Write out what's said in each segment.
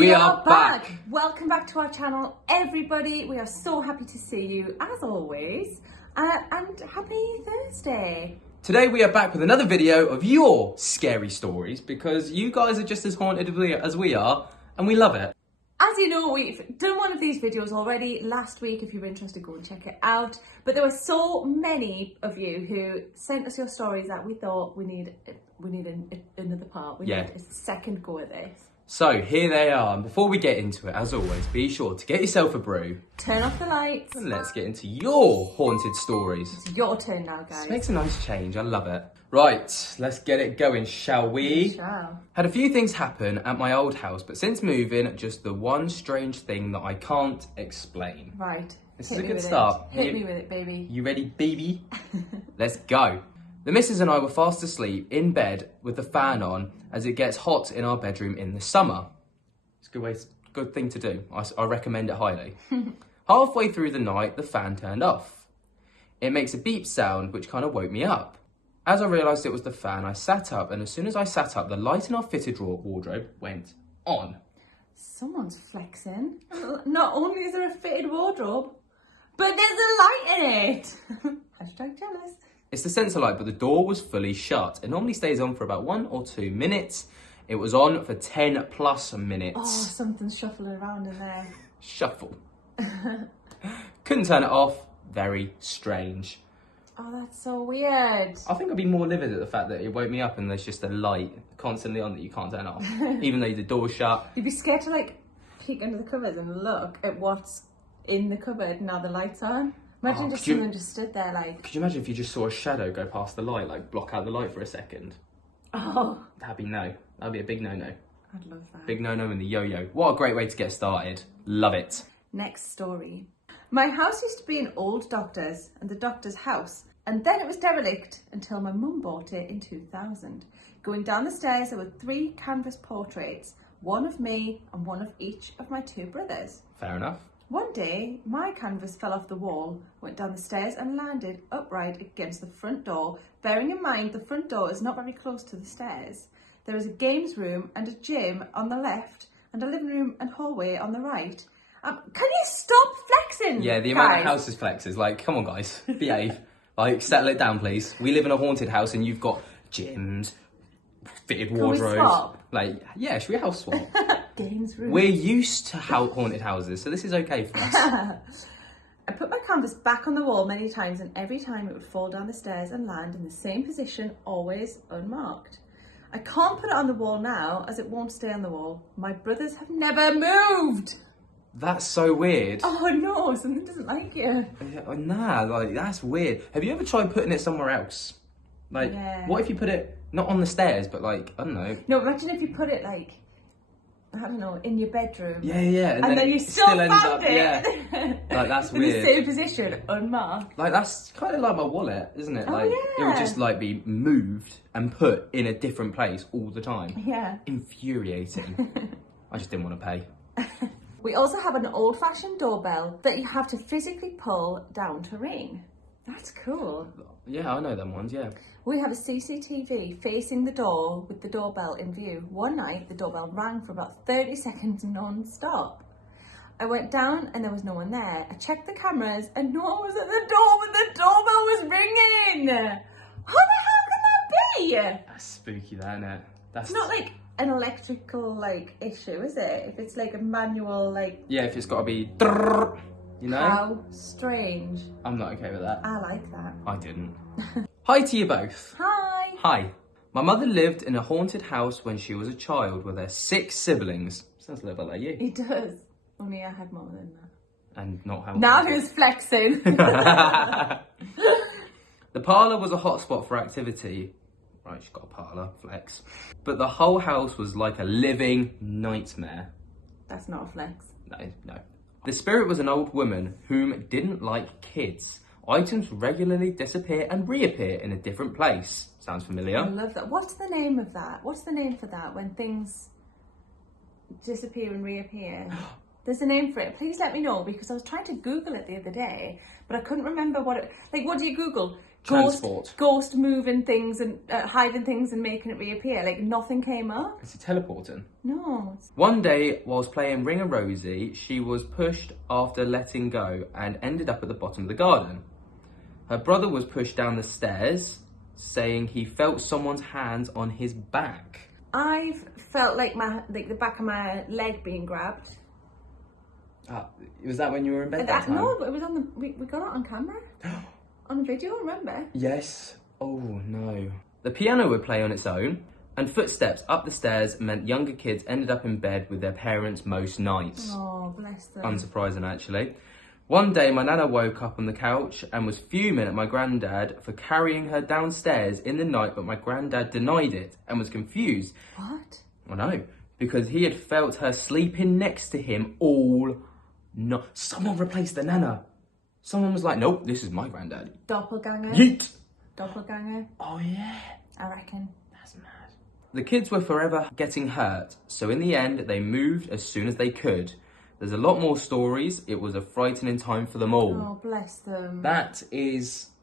We are back! Welcome back to our channel, everybody. We are so happy to see you, as always. And happy Thursday. Today we are back with another video of your scary stories because you guys are just as haunted as we are and we love it. As you know, we've done one of these videos already last week. If you're interested, go and check it out. But there were so many of you who sent us your stories that we thought we need another part. We need a second go at this. So here they are, and before we get into it, as always, be sure to get yourself a brew. Turn off the lights. And let's get into your haunted stories. It's your turn now, guys. This makes a nice change, I love it. Right, let's get it going, shall we? We shall. Had a few things happen at my old house, but since moving, just the one strange thing that I can't explain. Right. This is a good start. Hit me with it, baby. You ready, baby? Let's go. The missus and I were fast asleep in bed with the fan on as it gets hot in our bedroom in the summer. It's a good thing to do. I recommend it highly. Halfway through the night, the fan turned off. It makes a beep sound, which kind of woke me up. As I realised it was the fan, I sat up, and as soon as I sat up, the light in our fitted wardrobe went on. Someone's flexing. Not only is there a fitted wardrobe, but there's a light in it. Hashtag jealous. It's the sensor light, but the door was fully shut. It normally stays on for about 1 or 2 minutes. It was on for 10 plus minutes. Oh, something's shuffling around in there. Shuffle. Couldn't turn it off. Very strange. Oh, that's so weird. I think I'd be more livid at the fact that it woke me up and there's just a light constantly on that you can't turn off, even though the door's shut. You'd be scared to peek under the cupboards and look at what's in the cupboard now the light's on. Imagine someone just stood there Could you imagine if you just saw a shadow go past the light, block out the light for a second? Oh. That'd be no. That'd be a big no-no. I'd love that. Big no-no in the yo-yo. What a great way to get started. Love it. Next story. My house used to be an old doctor's and the doctor's house, and then it was derelict until my mum bought it in 2000. Going down the stairs, there were 3 canvas portraits, one of me and one of each of my 2 brothers. Fair enough. One day, my canvas fell off the wall, went down the stairs and landed upright against the front door. Bearing in mind, the front door is not very close to the stairs. There is a games room and a gym on the left and a living room and hallway on the right. Can you stop flexing, Yeah, the amount of houses flexes. Come on, guys, behave. Settle it down, please. We live in a haunted house and you've got gyms, fitted wardrobes. Can we swap? Yeah, should we house swap? Games room. We're used to haunted houses, so this is okay for us. I put my canvas back on the wall many times, and every time it would fall down the stairs and land in the same position, always unmarked. I can't put it on the wall now, as it won't stay on the wall. My brothers have never moved. That's so weird. Oh no, something doesn't like you. Nah, that's weird. Have you ever tried putting it somewhere else? Yeah. What if you put it, not on the stairs, but I don't know. No, imagine if you put it I don't know, in your bedroom. Yeah. And then you still found it. Yeah. That's in weird. the same position, unmarked. That's kind of like my wallet, isn't it? Oh, It would just be moved and put in a different place all the time. Yeah. Infuriating. I just didn't want to pay. We also have an old-fashioned doorbell that you have to physically pull down to ring. That's cool. Yeah, I know them ones, yeah. We have a CCTV facing the door with the doorbell in view. One night, the doorbell rang for about 30 seconds non-stop. I went down and there was no one there. I checked the cameras and no one was at the door, but the doorbell was ringing. How the hell can that be? That's spooky, that, isn't it? It's not an electrical issue, is it? If it's a manual Yeah, if it's got to be you know? How strange. I'm not okay with that. I like that. I didn't. Hi to you both. Hi. Hi. My mother lived in a haunted house when she was a child with her 6 siblings. Sounds a little bit like you. It does. Only I had more than that. And not how. Now who's flexing? The parlour was a hotspot for activity. Right, she's got a parlour, flex. But the whole house was like a living nightmare. That's not a flex. No. The spirit was an old woman whom didn't like kids. Items regularly disappear and reappear in a different place. Sounds familiar? I love that. What's the name of that? What's the name for that when things disappear and reappear? There's a name for it. Please let me know, because I was trying to Google it the other day, but I couldn't remember what it... What do you Google? transport. Ghost moving things and hiding things and making it reappear. Like, nothing came up. Is it teleporting? No. One day, whilst playing Ring a Rosie, she was pushed after letting go and ended up at the bottom of the garden. Her brother was pushed down the stairs, saying he felt someone's hands on his back. I've felt like the back of my leg being grabbed. Was that when you were in bed that time? No, but it was on we got it on camera. On video, remember? Yes. Oh no. The piano would play on its own, and footsteps up the stairs meant younger kids ended up in bed with their parents most nights. Oh, bless them. Unsurprising, actually. One day, my nana woke up on the couch and was fuming at my granddad for carrying her downstairs in the night, but my granddad denied it and was confused. What? I know, because he had felt her sleeping next to him all night. Someone replaced the nana. Someone was like, nope, this is my granddad. Doppelganger? Yeet! Doppelganger? Oh, yeah. I reckon. That's mad. The kids were forever getting hurt, so in the end, they moved as soon as they could. There's a lot more stories. It was a frightening time for them all. Oh, bless them. That's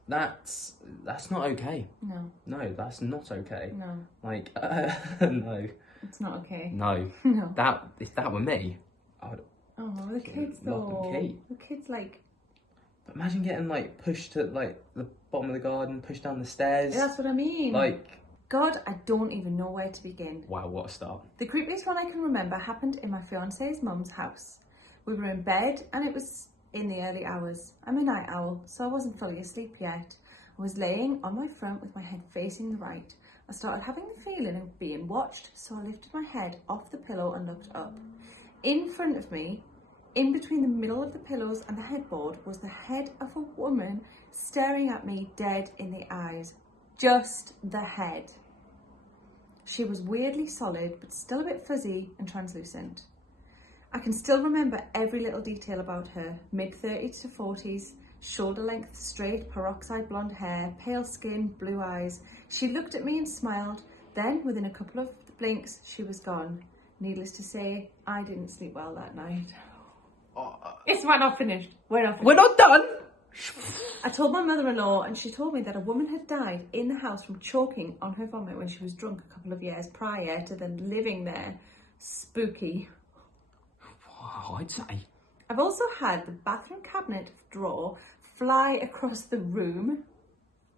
not okay. No. No, that's not okay. No. Like, no. It's not okay. No. No. If that were me, I would... Oh, the kids lock though. and key. The kids like... But imagine getting like pushed to like the bottom of the garden, pushed down the stairs. That's what I mean. Like... God, I don't even know where to begin. Wow, what a start. The creepiest one I can remember happened in my fiance's mum's house. We were in bed and it was in the early hours. I'm a night owl, so I wasn't fully asleep yet. I was laying on my front with my head facing the right. I started having the feeling of being watched, so I lifted my head off the pillow and looked up. In front of me, in between the middle of the pillows and the headboard, was the head of a woman staring at me dead in the eyes. Just the head. She was weirdly solid, but still a bit fuzzy and translucent. I can still remember every little detail about her. Mid-30s to 40s, shoulder-length, straight, peroxide blonde hair, pale skin, blue eyes. She looked at me and smiled. Then, within a couple of blinks, she was gone. Needless to say, I didn't sleep well that night. We're not finished. We're not done! I told my mother-in-law and she told me that a woman had died in the house from choking on her vomit when she was drunk a couple of years prior to then living there. Spooky. Wow, I'd say. I've also had the bathroom cabinet drawer fly across the room.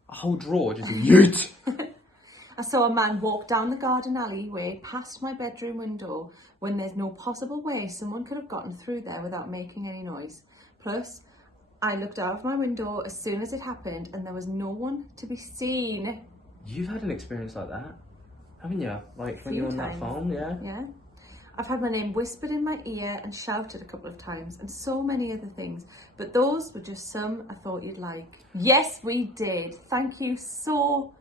A whole drawer just yeet. I saw a man walk down the garden alleyway past my bedroom window when there's no possible way someone could have gotten through there without making any noise. Plus, I looked out of my window as soon as it happened and there was no one to be seen. You've had an experience like that, haven't you? Like when you're on that farm, yeah? Yeah. I've had my name whispered in my ear and shouted a couple of times and so many other things. But those were just some I thought you'd like. Yes, we did. Thank you so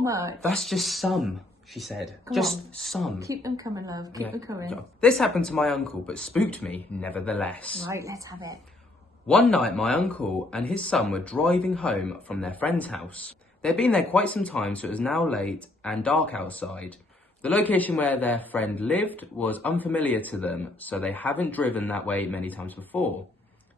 much. That's just some, she said. Come just on. some. Keep them coming, love. Keep them coming. This happened to my uncle, but spooked me nevertheless. Right, let's have it. One night, my uncle and his son were driving home from their friend's house. They'd been there quite some time, so it was now late and dark outside. The location where their friend lived was unfamiliar to them, so they haven't driven that way many times before.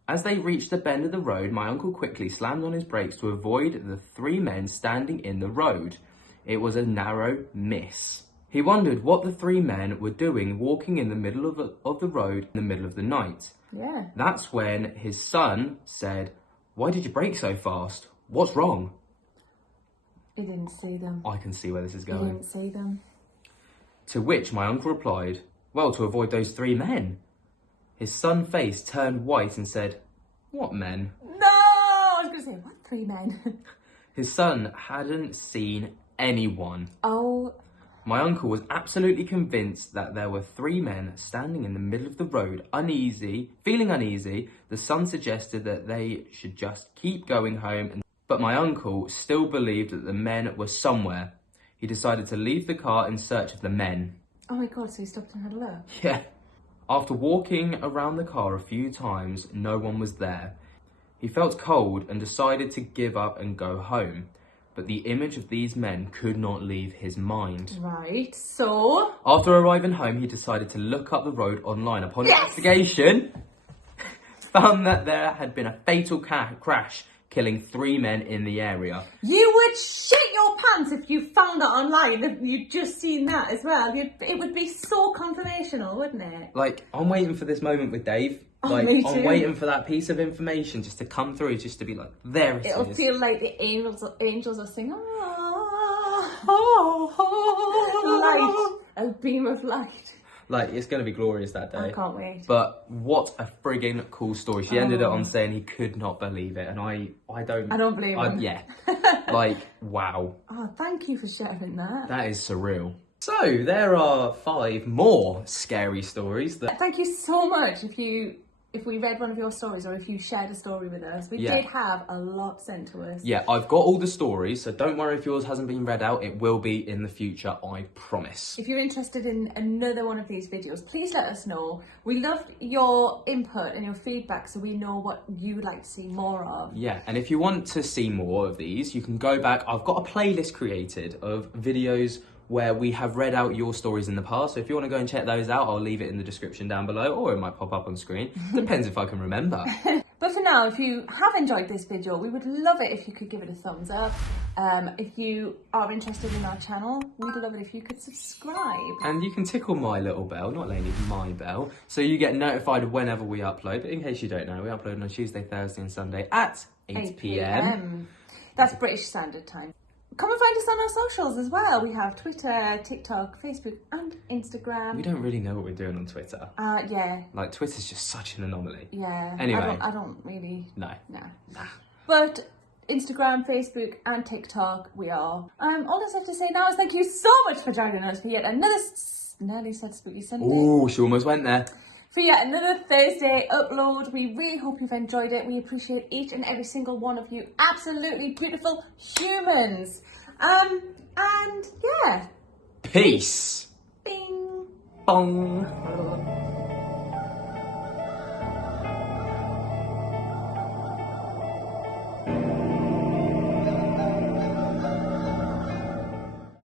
As they reached the bend of the road, my uncle quickly slammed on his brakes to avoid the three men standing in the road. It was a narrow miss. He wondered what the three men were doing walking in the middle of the road in the middle of the night. Yeah. That's when his son said, "Why did you brake so fast? What's wrong?" He didn't see them. I can see where this is He going. didn't see them. To which my uncle replied, "Well, to avoid those three men." His son's face turned white and said, "What men?" No! I was going to say, what three men? His son hadn't seen anyone. Oh. My uncle was absolutely convinced that there were three men standing in the middle of the road, feeling uneasy. The son suggested that they should just keep going home, but my uncle still believed that the men were somewhere. He decided to leave the car in search of the men. Oh my God, so he stopped and had a look? Yeah. After walking around the car a few times, no one was there. He felt cold and decided to give up and go home. But the image of these men could not leave his mind. Right, so? After arriving home, he decided to look up the road online. Upon investigation, found that there had been a fatal crash killing 3 men in the area. You would shit your pants if you found that online, if you'd just seen that as well. It would be so confirmational, wouldn't it? Like, I'm waiting for this moment with Dave. Like, me too. I'm waiting for that piece of information just to come through, just to be like, there it It'll is. feel like the angels are singing, light, a beam of light. Like, it's going to be glorious that day. I can't wait. But what a friggin' cool story. She ended it on saying he could not believe it. And I don't believe him. Yeah. Like, wow. Oh, thank you for sharing that. That is surreal. So, there are 5 more scary stories that... Thank you so much if we read one of your stories or if you shared a story with us. We did have a lot sent to us. Yeah, I've got all the stories, so don't worry if yours hasn't been read out. It will be in the future, I promise. If you're interested in another one of these videos, please let us know. We love your input and your feedback so we know what you would like to see more of. Yeah, and if you want to see more of these, you can go back. I've got a playlist created of videos where we have read out your stories in the past. So if you want to go and check those out, I'll leave it in the description down below, or it might pop up on screen. Depends if I can remember. But for now, if you have enjoyed this video, we would love it if you could give it a thumbs up. If you are interested in our channel, we'd love it if you could subscribe. And you can tickle my little bell, not Lainey, my bell, so you get notified whenever we upload. But in case you don't know, we upload on Tuesday, Thursday and Sunday at 8 p.m. That's British Standard Time. Come and find us on our socials as well. We have Twitter, TikTok, Facebook and Instagram. We don't really know what we're doing on Twitter. Yeah. Like, Twitter's just such an anomaly. Yeah. Anyway. I don't really... No. Nah. But Instagram, Facebook and TikTok, we are. All I have to say now is thank you so much for joining us for yet another... Nearly said Spooky Sunday. Ooh, she almost went there. For yet another Thursday upload. We really hope you've enjoyed it. We appreciate each and every single one of you. Absolutely beautiful humans. And yeah. Peace. Bing. Bong.